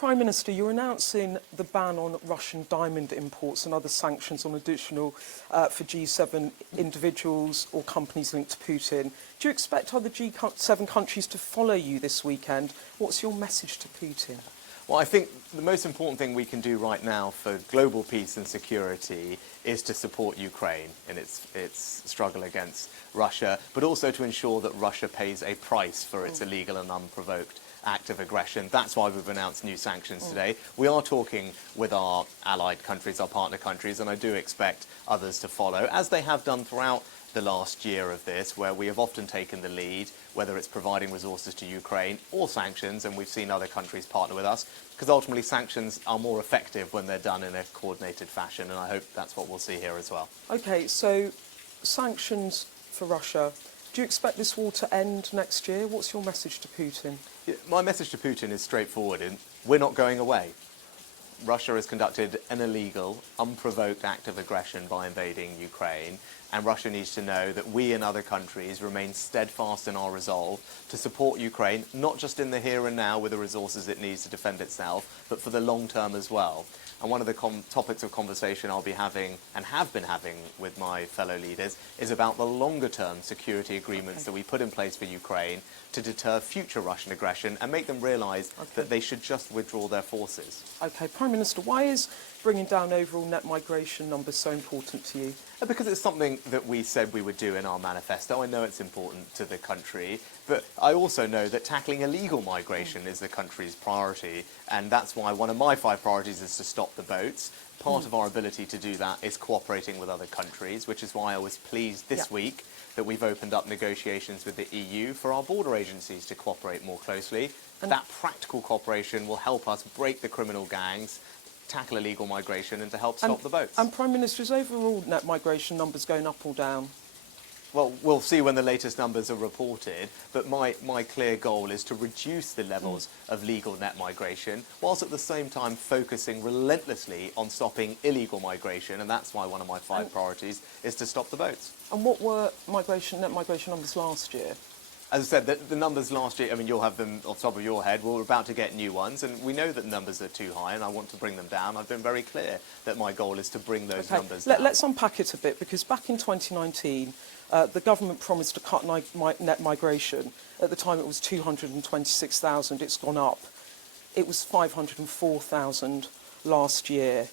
Prime Minister, you're announcing the ban on Russian diamond imports and other sanctions on additional for G7 individuals or companies linked to Putin. Do you expect other G7 countries to follow you this weekend? What's your message to Putin? Well, I think the most important thing we can do right now for global peace and security is to support Ukraine in its struggle against Russia, but also to ensure that Russia pays a price for its illegal and unprovoked act of aggression. That's why we've announced new sanctions today. We are talking with our allied countries, our partner countries, and I do expect others to follow, as they have done throughout the last year of this, where we have often taken the lead, whether it's providing resources to Ukraine or sanctions, and we've seen other countries partner with us, because ultimately sanctions are more effective when they're done in a coordinated fashion, and I hope that's what we'll see here as well. OK, so sanctions for Russia. Do you expect this war to end next year? What's your message to Putin? My message to Putin is straightforward. We're not going away. Russia has conducted an illegal, unprovoked act of aggression by invading Ukraine, and Russia needs to know that we and other countries remain steadfast in our resolve to support Ukraine, not just in the here and now with the resources it needs to defend itself, but for the long term as well. And one of the topics of conversation I'll be having and have been having with my fellow leaders is about the longer-term security agreements that we put in place for Ukraine to deter future Russian aggression and make them realise that they should just withdraw their forces. OK, Prime Minister, why is bringing down overall net migration numbers so important to you? Because it's something that we said we would do in our manifesto. I know it's important to the country, but I also know that tackling illegal migration is the country's priority, and that's why one of my 5 priorities is to stop the boats. Part of our ability to do that is cooperating with other countries, which is why I was pleased this week that we've opened up negotiations with the EU for our border agencies to cooperate more closely. And that practical cooperation will help us break the criminal gangs, tackle illegal migration and to help stop the boats. And Prime Minister, is overall net migration numbers going up or down? Well, we'll see when the latest numbers are reported, but my clear goal is to reduce the levels of legal net migration, whilst at the same time focusing relentlessly on stopping illegal migration, and that's why one of my 5 priorities is to stop the boats. And what were net migration numbers last year? As I said, the numbers last year, I mean, you'll have them off the top of your head. We're about to get new ones, and we know that numbers are too high, and I want to bring them down. I've been very clear that my goal is to bring those numbers down. Let's unpack it a bit, because back in 2019, the government promised to cut net migration. At the time, it was 226,000. It's gone up. It was 504,000 last year.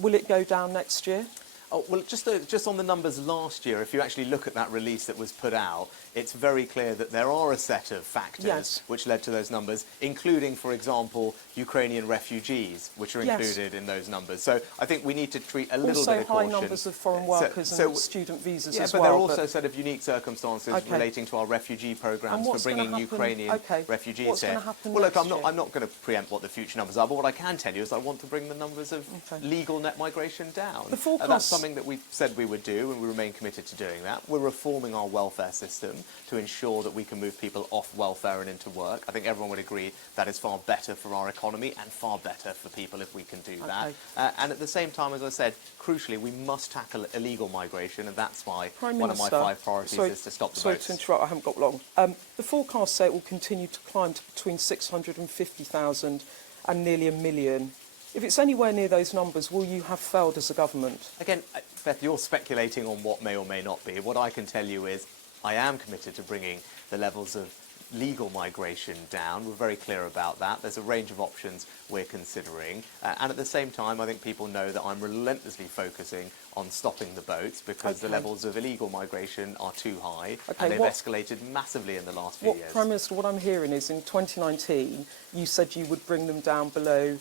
Will it go down next year? Oh, well, just on the numbers last year, if you actually look at that release that was put out, it's very clear that there are a set of factors which led to those numbers, including, for example, Ukrainian refugees, which are included in those numbers. So I think we need to treat a little bit of caution. Also high numbers of foreign workers and student visas as well. Yeah, but there are also a set of unique circumstances relating to our refugee programmes for bringing Ukrainian refugees here. Well, look, I'm not going to preempt what the future numbers are, but what I can tell you is I want to bring the numbers of legal net migration down. The forecast... That's something that we said we would do, and we remain committed to doing that. We're reforming our welfare system to ensure that we can move people off welfare and into work. I think everyone would agree that is far better for our economy and far better for people if we can do that. And at the same time, as I said, crucially, we must tackle illegal migration, and that's why one of my 5 priorities is to stop the boats. Sorry to interrupt, I haven't got long. The forecasts say it will continue to climb to between 650,000 and nearly 1 million. If it's anywhere near those numbers, will you have failed as a government? Again, Beth, you're speculating on what may or may not be. What I can tell you is I am committed to bringing the levels of legal migration down. We're very clear about that. There's a range of options we're considering. And at the same time, I think people know that I'm relentlessly focusing on stopping the boats because the levels of illegal migration are too high and they've escalated massively in the last few years. Prime Minister, what I'm hearing is in 2019, you said you would bring them down below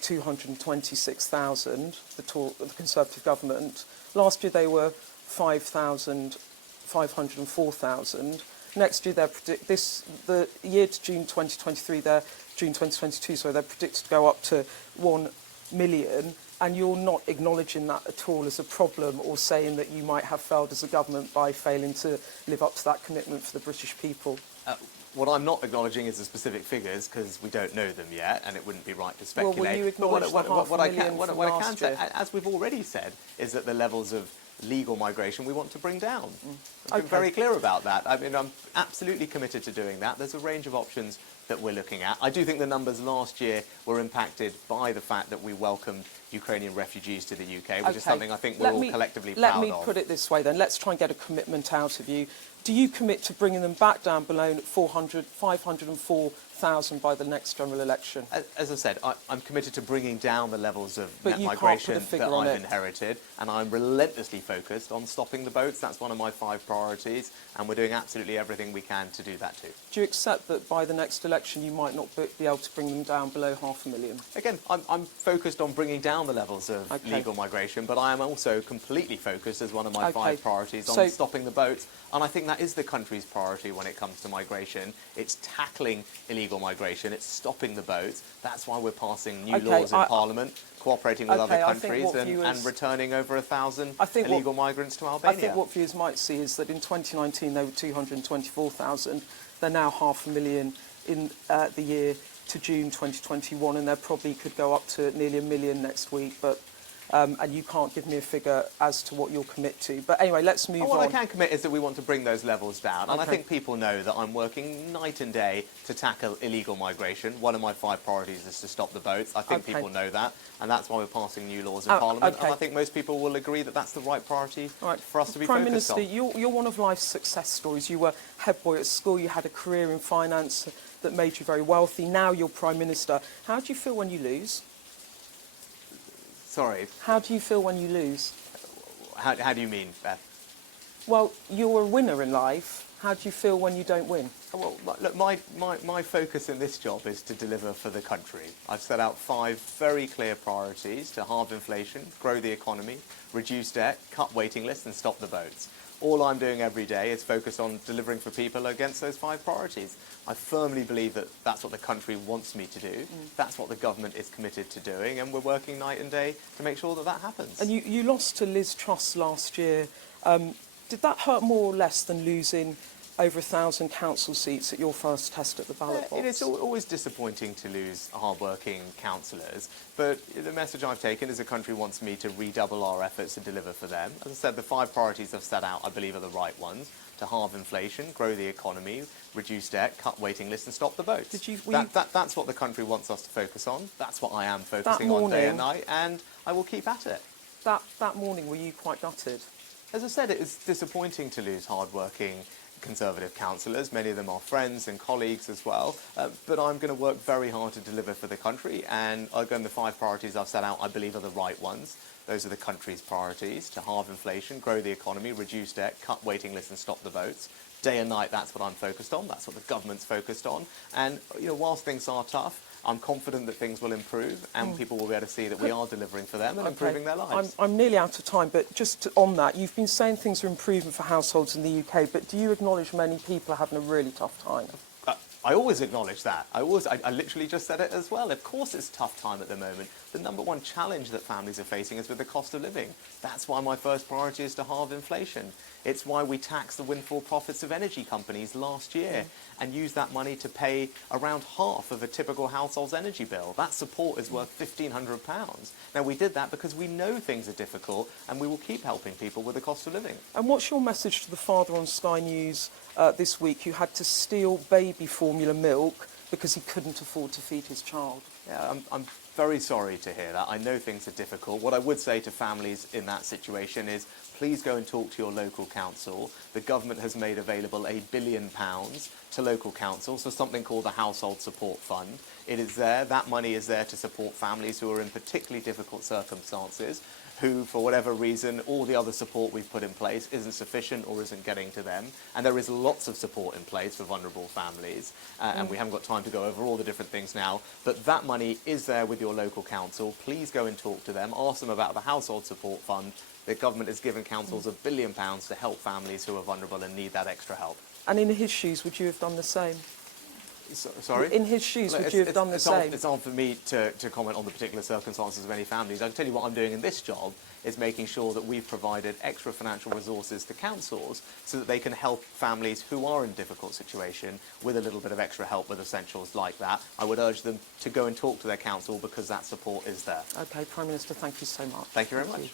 226,000, the Conservative government. Last year they were 504,000. Next year, the year to June 2023, June 2022, sorry, they're predicted to go up to 1 million, and you're not acknowledging that at all as a problem or saying that you might have failed as a government by failing to live up to that commitment for the British people. What I'm not acknowledging is the specific figures because we don't know them yet, and it wouldn't be right to speculate. Well, will you acknowledge what I can say, as we've already said, is that the levels of legal migration we want to bring down. I've been very clear about that. I mean, I'm absolutely committed to doing that. There's a range of options that we're looking at. I do think the numbers last year were impacted by the fact that we welcomed Ukrainian refugees to the UK, which is something I think we're all collectively proud of. Let me put it this way then. Let's try and get a commitment out of you. Do you commit to bringing them back down below 504,000 by the next general election? As I said, I'm committed to bringing down the levels of net migration that I've inherited, and I'm relentlessly focused on stopping the boats. That's one of my 5 priorities, and we're doing absolutely everything we can to do that too. Do you accept that by the next election you might not be able to bring them down below 500,000? Again, I'm focused on bringing down the levels of legal migration, but I am also completely focused as one of my 5 priorities on stopping the boats, and I think that is the country's priority when it comes to migration. It's tackling illegal migration, it's stopping the boats. That's why we're passing new laws in Parliament, cooperating with other countries and returning over 1,000 illegal migrants to Albania. I think what viewers might see is that in 2019 there were 224,000. They're now 500,000 in the year to June 2021, and they probably could go up to nearly 1 million next week. But and you can't give me a figure as to what you'll commit to. But anyway, let's move on. What I can commit is that we want to bring those levels down. And I think people know that I'm working night and day to tackle illegal migration. One of my 5 priorities is to stop the boats. I think people know that. And that's why we're passing new laws in Parliament. And I think most people will agree that that's the right priority for us to be Prime focused Minister, on. you're one of life's success stories. You were head boy at school. You had a career in finance that made you very wealthy. Now you're Prime Minister. How do you feel when you lose? Sorry? How do you feel when you lose? How do you mean, Beth? Well, you're a winner in life. How do you feel when you don't win? Well, look, my focus in this job is to deliver for the country. I've set out 5 very clear priorities: to halve inflation, grow the economy, reduce debt, cut waiting lists and stop the boats. All I'm doing every day is focus on delivering for people against those 5 priorities. I firmly believe that that's what the country wants me to do. That's what the government is committed to doing, and we're working night and day to make sure that that happens. And you lost to Liz Truss last year. Did that hurt more or less than losing over 1,000 council seats at your first test at the ballot box? It's always disappointing to lose hard-working councillors, but the message I've taken is the country wants me to redouble our efforts to deliver for them. As I said, the 5 priorities I've set out, I believe, are the right ones: to halve inflation, grow the economy, reduce debt, cut waiting lists and stop the boats. That's what the country wants us to focus on. That's what I am focusing on day and night, and I will keep at it. That morning, were you quite gutted? As I said, it is disappointing to lose hard-working Conservative councillors. Many of them are friends and colleagues as well. But I'm going to work very hard to deliver for the country, and again, the 5 priorities I've set out, I believe, are the right ones. Those are the country's priorities: to halve inflation, grow the economy, reduce debt, cut waiting lists and stop the votes. Day and night, that's what I'm focused on. That's what the government's focused on. And whilst things are tough, I'm confident that things will improve and people will be able to see that we are delivering for them and improving their lives. I'm nearly out of time, but just on that, you've been saying things are improving for households in the UK, but do you acknowledge many people are having a really tough time? I always acknowledge that. I literally just said it as well. Of course it's a tough time at the moment. The number one challenge that families are facing is with the cost of living. That's why my first priority is to halve inflation. It's why we taxed the windfall profits of energy companies last year and used that money to pay around half of a typical household's energy bill. That support is worth £1,500. Now, we did that because we know things are difficult and we will keep helping people with the cost of living. And what's your message to the father on Sky News this week who had to steal baby formula milk because he couldn't afford to feed his child? Yeah, I'm very sorry to hear that. I know things are difficult. What I would say to families in that situation is please go and talk to your local council. The government has made available £1 billion to local councils, so something called the Household Support Fund. It is there. That money is there to support families who are in particularly difficult circumstances, who, for whatever reason, all the other support we've put in place isn't sufficient or isn't getting to them. And there is lots of support in place for vulnerable families. And we haven't got time to go over all the different things now. But that money is there with your local council. Please go and talk to them. Ask them about the Household Support Fund. The government has given councils £1 billion to help families who are vulnerable and need that extra help. And in his shoes, would you have done the same? Sorry? In his shoes, would you have done the same? It's hard for me to comment on the particular circumstances of any families. I can tell you what I'm doing in this job is making sure that we've provided extra financial resources to councils so that they can help families who are in a difficult situation with a little bit of extra help with essentials like that. I would urge them to go and talk to their council because that support is there. OK, Prime Minister, thank you so much. Thank you very much.